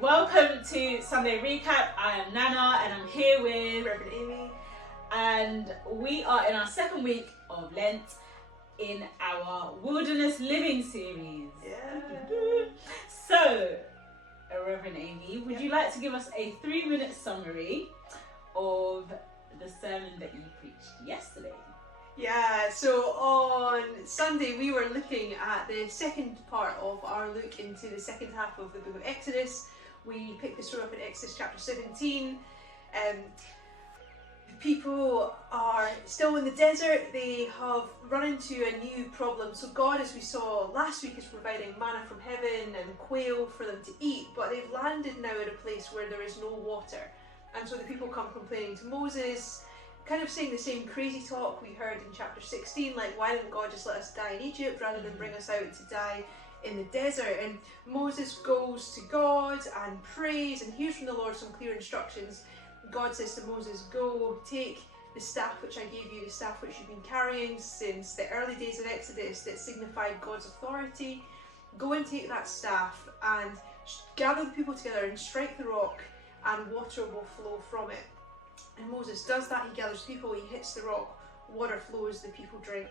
welcome to Sunday Recap. I am Nana and I'm here with Rev Amy. And we are in our second week of Lent in our Wilderness Living series. Yeah. So, Reverend Amy, would you like to give us a 3-minute summary of the sermon that you preached yesterday? Yeah, so on Sunday we were looking at the second part of our look into the second half of the book of Exodus. We picked the story up in Exodus chapter 17. The people are still in the desert. They have run into a new problem. So God, as we saw last week, is providing manna from heaven and quail for them to eat, but they've landed now at a place where there is no water. And so the people come complaining to Moses, kind of saying the same crazy talk we heard in chapter 16, like, why didn't God just let us die in Egypt rather than bring us out to die in the desert? And Moses goes to God and prays and hears from the Lord some clear instructions. God says to Moses, go take the staff which I gave you, the staff which you've been carrying since the early days of Exodus that signified God's authority. Go and take that staff and gather the people together and strike the rock, and water will flow from it. And Moses does that. He gathers people, he hits the rock, water flows, the people drink.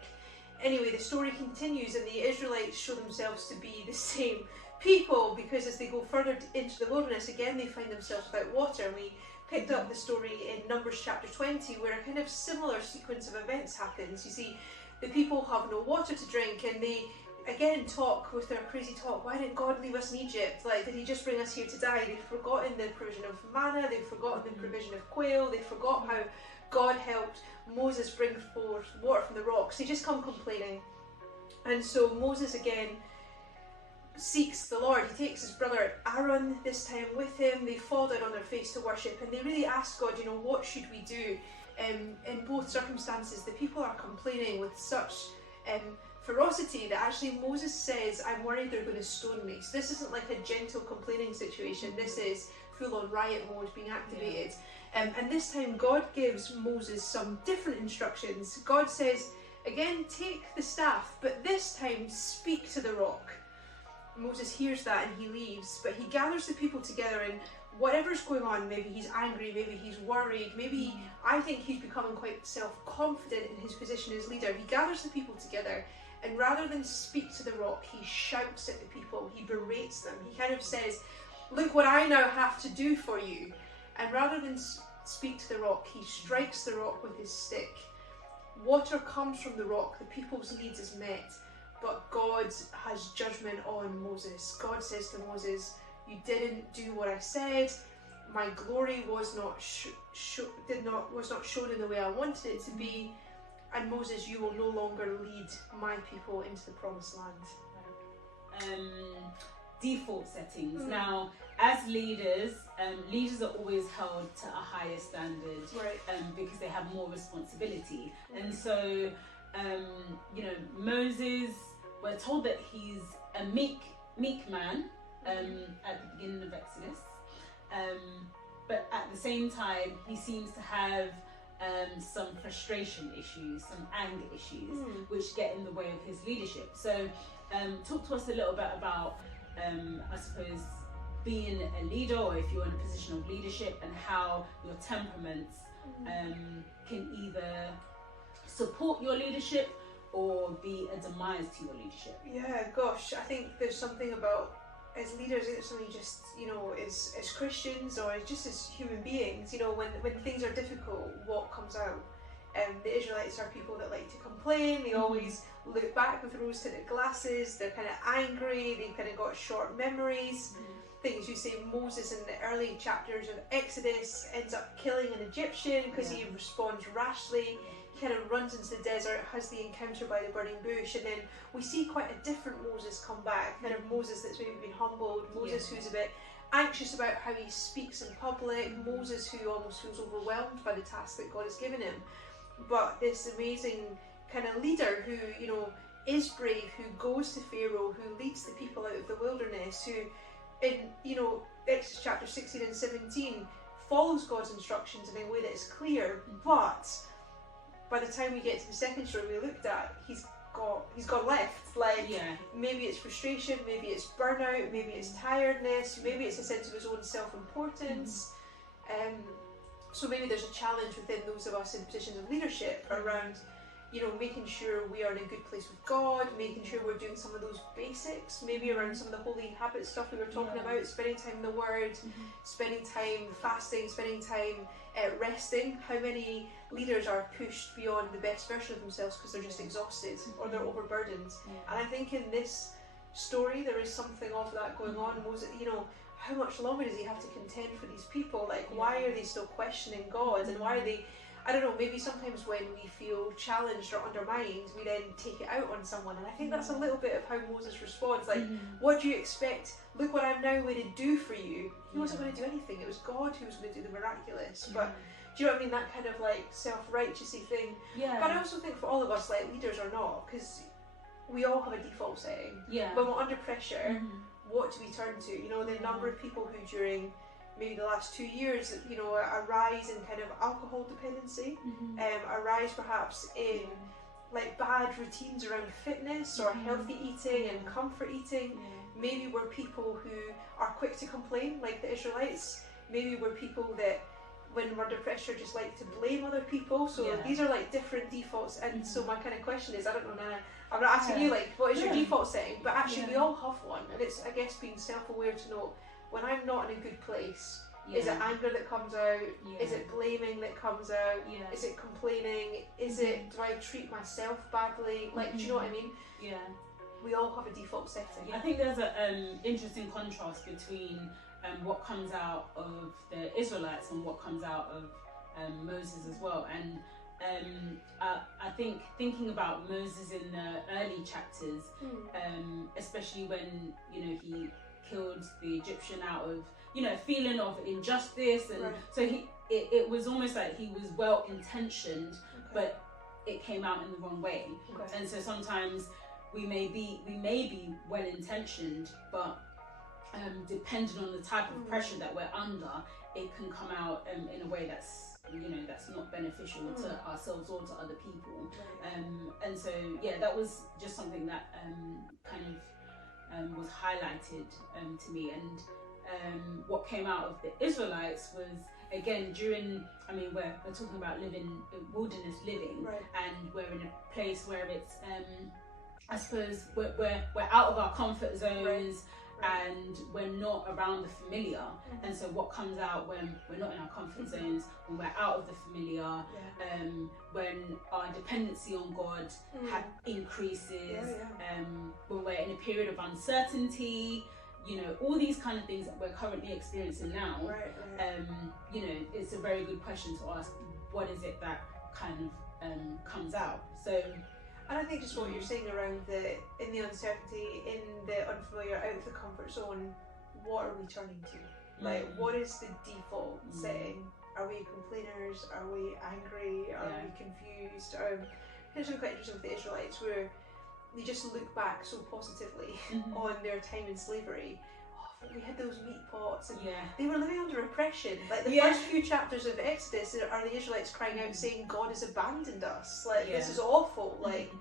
Anyway, the story continues, and the Israelites show themselves to be the same people, because as they go further into the wilderness, again they find themselves without water. And we picked up the story in Numbers chapter 20, where a kind of similar sequence of events happens. You see, the people have no water to drink, and they again talk with their crazy talk. Why didn't God leave us in Egypt? Like, did he just bring us here to die? They've forgotten the provision of manna, they've forgotten the provision of quail, they forgot how God helped Moses bring forth water from the rocks. They just come complaining. And so Moses again seeks the Lord. He takes his brother Aaron this time with him. They fall down on their face to worship, and they really ask God, what should we do? In both circumstances, the people are complaining with such ferocity that actually Moses says, I'm worried they're going to stone me. So this isn't like a gentle complaining situation. This is full-on riot mode being activated. And this time God gives Moses some different instructions. God says, again, take the staff, but this time speak to the rock. Moses hears that and he leaves, but he gathers the people together, and whatever's going on, maybe he's angry, maybe he's worried, maybe I think he's becoming quite self-confident in his position as leader. He gathers the people together, and rather than speak to the rock, he shouts at the people, he berates them. He kind of says, look what I now have to do for you. And rather than speak to the rock, he strikes the rock with his stick. Water comes from the rock, the people's need is met, but God has judgment on Moses. God says to Moses, you didn't do what I said. My glory was not shown in the way I wanted it to be. And Moses, you will no longer lead my people into the promised land. Default settings. Now, as leaders, leaders are always held to a higher standard, right? Because they have more responsibility. And so, Moses, we're told that he's a meek man at the beginning of Exodus, but at the same time, he seems to have some frustration issues, some anger issues, which get in the way of his leadership. So talk to us a little bit about, I suppose, being a leader, or if you're in a position of leadership, and how your temperaments can either support your leadership or be a demise to your leadership. Yeah, gosh, I think there's something about, as leaders, it's something just, as Christians or just as human beings, when things are difficult, what comes out? The Israelites are people that like to complain. They always look back with rose-tinted glasses. They're kind of angry. They've kind of got short memories. Things you say, Moses in the early chapters of Exodus ends up killing an Egyptian because he responds rashly. He kind of runs into the desert, has the encounter by the burning bush, and then we see quite a different Moses come back, kind of Moses that's maybe been humbled, Moses who's a bit anxious about how he speaks in public, Moses who almost feels overwhelmed by the task that God has given him. But this amazing kind of leader who, is brave, who goes to Pharaoh, who leads the people out of the wilderness, who in, Exodus chapter 16 and 17 follows God's instructions in a way that is clear, but by the time we get to the second story we looked at, he's gone left. Like, maybe it's frustration, maybe it's burnout, maybe it's tiredness, maybe it's a sense of his own self-importance. So maybe there's a challenge within those of us in positions of leadership around, you know, making sure we are in a good place with God, making sure we're doing some of those basics, maybe around some of the holy habit stuff we were talking about, spending time in the Word, spending time fasting, spending time resting. How many leaders are pushed beyond the best version of themselves because they're just exhausted or they're overburdened? And I think in this story there is something of that going on. Moses, you know, how much longer does he have to contend for these people? Like, why are they still questioning God? And why are they, I don't know, maybe sometimes when we feel challenged or undermined, we then take it out on someone. And I think that's a little bit of how Moses responds. Like, what do you expect? Look what I'm now going to do for you. He wasn't going to do anything. It was God who was going to do the miraculous. But do you know what I mean? That kind of like self-righteousy thing. But I also think for all of us, like leaders or not, because we all have a default setting. When we're under pressure, what do we turn to? You know, the number of people who during maybe the last 2 years, you know, a rise in kind of alcohol dependency, a rise perhaps in like bad routines around fitness or healthy eating and comfort eating. Maybe we're people who are quick to complain, like the Israelites. Maybe we're people that when we're under pressure just like to blame other people. So these are like different defaults. And so my kind of question is, I don't know, Nana, I'm not asking you like what is your default setting, but actually we all have one. And it's, I guess, being self-aware to know when I'm not in a good place, is it anger that comes out? Is it blaming that comes out? Is it complaining? Is it, do I treat myself badly? Like, do you know what I mean? We all have a default setting. I think there's an interesting contrast between what comes out of the Israelites and what comes out of Moses as well. And I think thinking about Moses in the early chapters, especially when, you know, he killed the Egyptian out of, you know, a feeling of injustice, and so it was almost like he was well intentioned, but it came out in the wrong way. And so sometimes we may be well intentioned, but depending on the type of pressure that we're under, it can come out in a way that's, you know, that's not beneficial to ourselves or to other people. And so that was just something that kind of was highlighted to me. And what came out of the Israelites was, again, during, I mean, we're talking about wilderness living, and we're in a place where it's, I suppose, we're out of our comfort zones, and we're not around the familiar. And so what comes out when we're not in our comfort zones, when we're out of the familiar, when our dependency on God increases, when we're in a period of uncertainty, you know, all these kind of things that we're currently experiencing now, you know, it's a very good question to ask, what is it that kind of comes out? So, and I think just what you're saying around in the uncertainty, in the unfamiliar, out of the comfort zone, what are we turning to? Like, what is the default setting? Are we complainers? Are we angry? Are we confused? It's something quite interesting with the Israelites where they just look back so positively on their time in slavery. Oh, we had those meat pots, and they were living under oppression. Like the first few chapters of Exodus are the Israelites crying out saying, God has abandoned us, like this is awful. Like,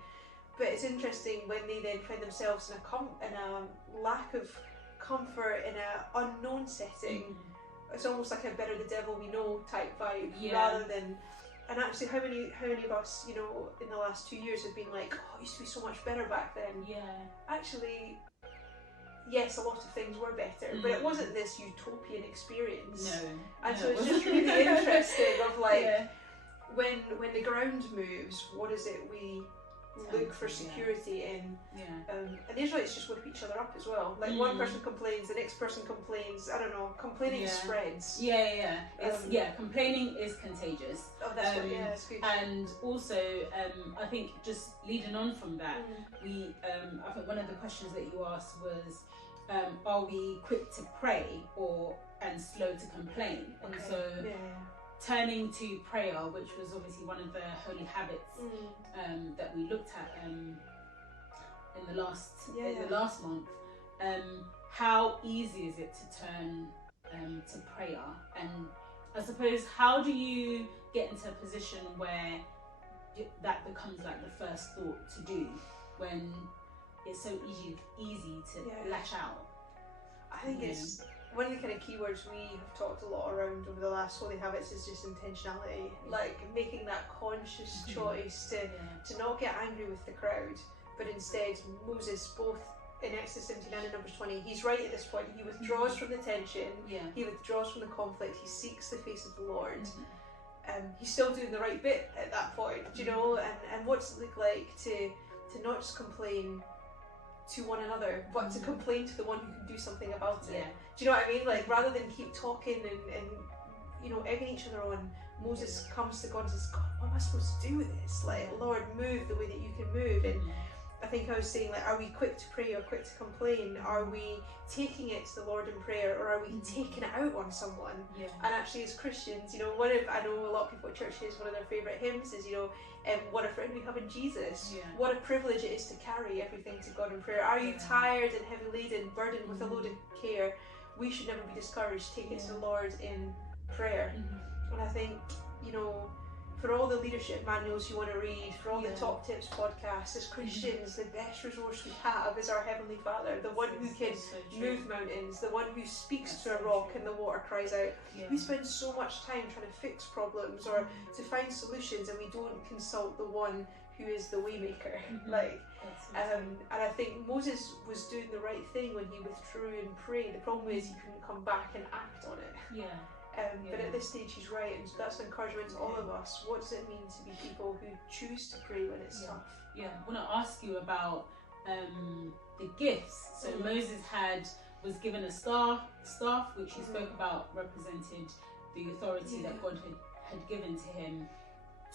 but it's interesting when they then find themselves in a lack of comfort in an unknown setting. It's almost like a better the devil we know type vibe, rather than. And actually, how many of us, you know, in the last 2 years have been like, oh, it used to be so much better back then. Actually, yes, a lot of things were better, but it wasn't this utopian experience. And so it's just really interesting of like, when the ground moves, what is it we look for security in? And the Israelites just whip each other up as well. Like one person complains, the next person complains. I don't know. Complaining spreads. It's complaining is contagious. Oh, that's what. Yeah, that's good. And also, I think just leading on from that, we I think one of the questions that you asked was, are we quick to pray and slow to complain? And so. Turning to prayer, which was obviously one of the holy habits that we looked at in the last month. How easy is it to turn to prayer? And I suppose, how do you get into a position where that becomes like the first thought to do when it's so easy to lash out. I think it's one of the kind of keywords we have talked a lot around over the last Holy Habits is just intentionality, like making that conscious choice to not get angry with the crowd, but instead Moses, both in Exodus 17 and Numbers 20, he's right at this point. He withdraws from the tension, he withdraws from the conflict, he seeks the face of the Lord. He's still doing the right bit at that point, you know, and what's it look like to not just complain to one another, but to complain to the one who can do something about it. Do you know what I mean? Like, rather than keep talking and you know, egging each other on, Moses comes to God and says, God, what am I supposed to do with this? Like, Lord, move the way that you can move. And I think I was saying, like, are we quick to pray or quick to complain? Are we taking it to the Lord in prayer, or are we taking it out on someone? And actually, as Christians, you know, I know a lot of people at churches, one of their favourite hymns is, you know, what a friend we have in Jesus. What a privilege it is to carry everything to God in prayer. Are you tired and heavy laden, burdened with a load of care? We should never be discouraged. Take it to the Lord in prayer. And I think, you know, for all the leadership manuals you want to read, for all the top tips podcasts, as Christians, the best resource we have is our Heavenly Father, the one who can move mountains, the one who speaks to a rock and the water cries out. We spend so much time trying to fix problems or to find solutions, and we don't consult the one who is the waymaker. And I think Moses was doing the right thing when he withdrew and prayed. The problem is he couldn't come back and act on it. But at this stage he's right, and that's an encouragement to all of us. What does it mean to be people who choose to pray when it's tough? I want to ask you about the gifts. So Moses was given a staff which he spoke about represented the authority that God had given to him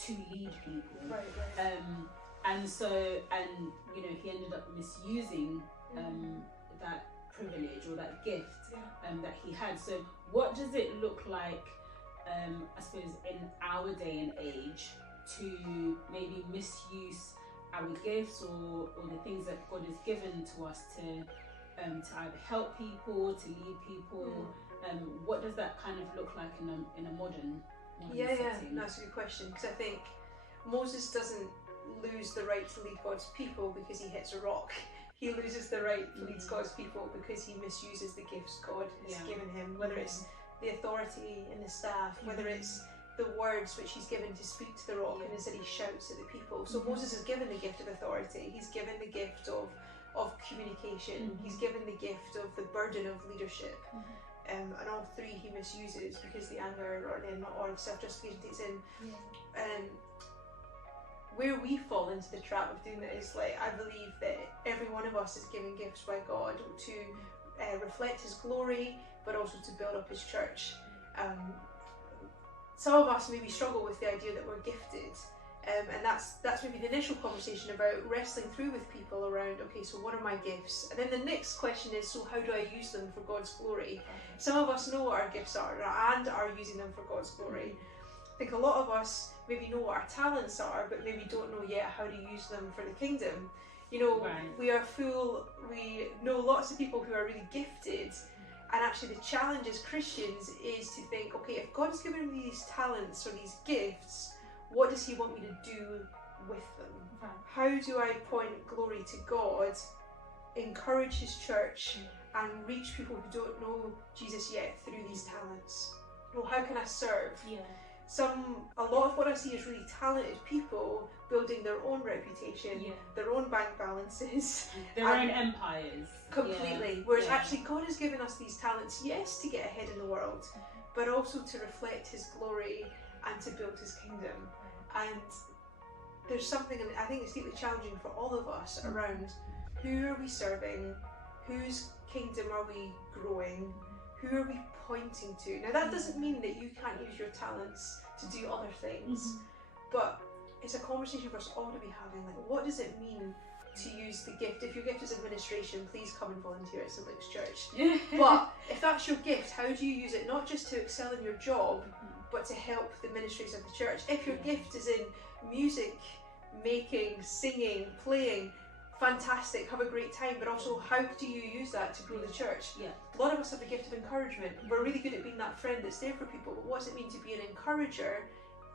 to lead people. And you know, he ended up misusing that privilege or that gift that he had. So what does it look like, I suppose, in our day and age to maybe misuse our gifts or the things that God has given to us to either help people, to lead people? What does that kind of look like in a modern setting? That's a good question, because I think Moses doesn't lose the right to lead God's people because he hits a rock. He loses the right to lead God's people because he misuses the gifts God has given him, whether it's the authority in the staff, whether it's the words which he's given to speak to the rock, and instead he shouts at the people. So Moses is given the gift of authority, he's given the gift of communication, he's given the gift of the burden of leadership. And all three he misuses because the anger or self-justification takes in. Where we fall into the trap of doing that is, like, I believe that every one of us is given gifts by God to reflect his glory, but also to build up his church. Some of us maybe struggle with the idea that we're gifted, and that's maybe the initial conversation about wrestling through with people around, okay, so what are my gifts? And then the next question is, so how do I use them for God's glory? Some of us know what our gifts are and are using them for God's glory. I think a lot of us maybe know what our talents are, but maybe don't know yet how to use them for the kingdom. You know, we know lots of people who are really gifted, and actually the challenge as Christians is to think, okay, if God's given me these talents or these gifts, what does he want me to do with them? How do I point glory to God, encourage his church, and reach people who don't know Jesus yet through these talents? You know, how can I serve? A lot of what I see is really talented people building their own reputation, their own bank balances, their own empires. Completely. Whereas actually God has given us these talents, yes, to get ahead in the world, but also to reflect his glory and to build his kingdom. And there's something, and I think it's deeply challenging for all of us around who are we serving, whose kingdom are we growing, who are we pointing to? Now that doesn't mean that you can't use your talents to do other things, but it's a conversation for us all to be having. Like, what does it mean to use the gift? If your gift is administration, please come and volunteer at St. Luke's Church. But if that's your gift, how do you use it not just to excel in your job, but to help the ministries of the church? If your gift is in music making, singing, playing, fantastic, have a great time, but also how do you use that to grow the church? A lot of us have the gift of encouragement. We're really good at being that friend that's there for people, but what does it mean to be an encourager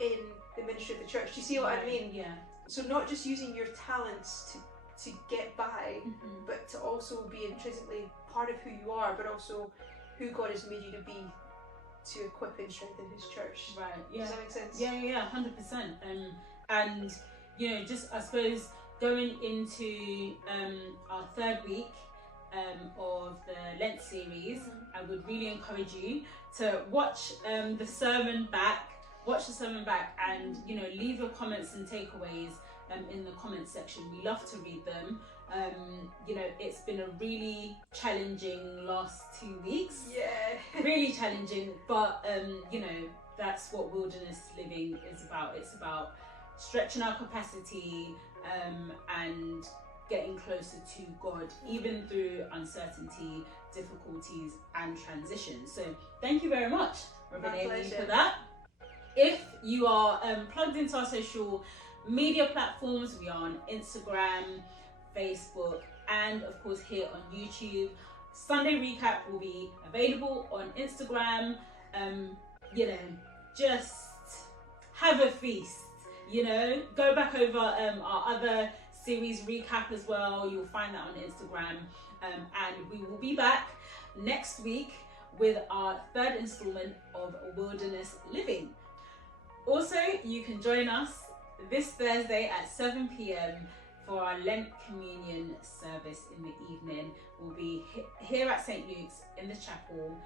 in the ministry of the church? Do you see what I mean? So not just using your talents to get by, but to also be intrinsically part of who you are, but also who God has made you to be, to equip and strengthen His church. Right. Yeah. Does that make sense? Yeah. 100%. And just I suppose going into our third week of the Lent series, I would really encourage you to watch the sermon back. Watch the sermon back, and leave your comments and takeaways in the comments section. We love to read them. It's been a really challenging last 2 weeks. Yeah. Really challenging, but that's what wilderness living is about. It's about stretching our capacity and getting closer to God, even through uncertainty, difficulties, and transition. So thank you very much, Rev Amy, for that. If you are plugged into our social media platforms, we are on Instagram, Facebook, and of course here on YouTube. Sunday recap will be available on Instagram. Just have a feast. Go back over our other series recap as well. You'll find that on Instagram. And we will be back next week with our third installment of Wilderness Living. Also, you can join us this Thursday at 7 p.m. for our Lent communion service in the evening. We'll be here at St. Luke's in the chapel,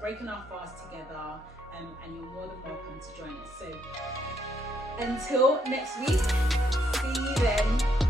breaking our fast together, and you're more than welcome to join us. So until next week, see you then.